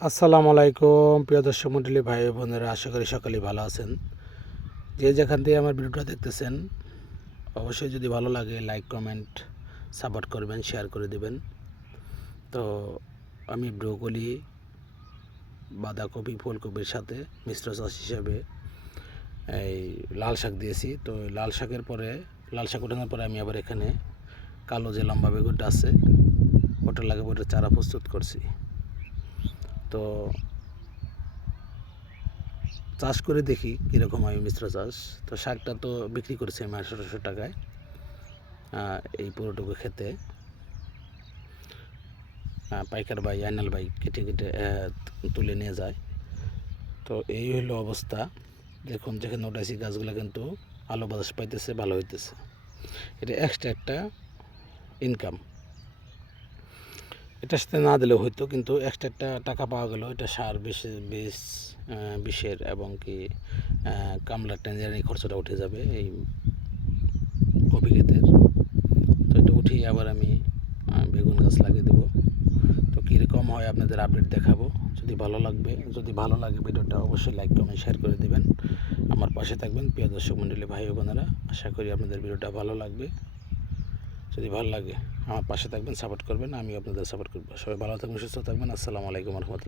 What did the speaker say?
আসসালামু আলাইকুম প্রিয় দর্শক মণ্ডলী ভাই ও বোনেরা, আশা করি সকলেই ভালো আছেন। যে যেখান থেকে আমার ভিডিওটা দেখতেছেন, অবশ্যই যদি ভালো লাগে লাইক কমেন্ট সাপোর্ট করবেন, শেয়ার করে দেবেন। তো আমি ব্রোকলি, বাঁধাকপি, ফুলকপির সাথে মিশ্র চাষ হিসাবে এই লাল শাক দিয়েছি। তো লাল শাকের পরে, লাল শাক ওঠানোর পরে আমি আবার এখানে কালো যে লম্বা বেগুনটা আছে ওটা লাগাবো, ওটা চারা প্রস্তুত করছি। তো চাষ করে দেখি কীরকম হয় মিশ্র চাষ। তো শাকটা তো বিক্রি করেছি আমি 1800 টাকায় এই পুরোটুকু খেতে। পাইকার ভাই, আইনাল ভাই কেটে কেটে তুলে নিয়ে যায়। তো এই হলো অবস্থা। দেখুন যেখানে উঠাইছি গাছগুলো কিন্তু আলো বাতাস পাইতেছে, ভালো হইতেছে। এটা এক্সট্রা একটা ইনকাম। এটার সাথে না দিলেও হইতো, কিন্তু এক্সট্রা একটা টাকা পাওয়া গেল। এটা সার বিষের এবং কি কামলার টেঞ্জারি খরচটা উঠে যাবে এই কপি ক্ষেতের। তো এটা উঠিয়ে আবার আমি বেগুন গাছ লাগিয়ে দেবো। তো কীরকম হয় আপনাদের আপডেট দেখাবো। যদি ভালো লাগে ভিডিওটা অবশ্যই লাইক কমেন্ট শেয়ার করে দেবেন। আমার পাশে থাকবেন প্রিয় দর্শক মণ্ডলী ভাই ও বোনেরা। আশা করি আপনাদের ভিডিওটা ভালো লাগবে। যদি ভালো লাগে আমার পাশে থাকবেন, সাপোর্ট করবেন, আমি আপনাদের সাপোর্ট করবো। সবাই ভালো থাকবেন, সুস্থ থাকবেন। আসসালামু আলাইকুম রহমতুল্লাহ।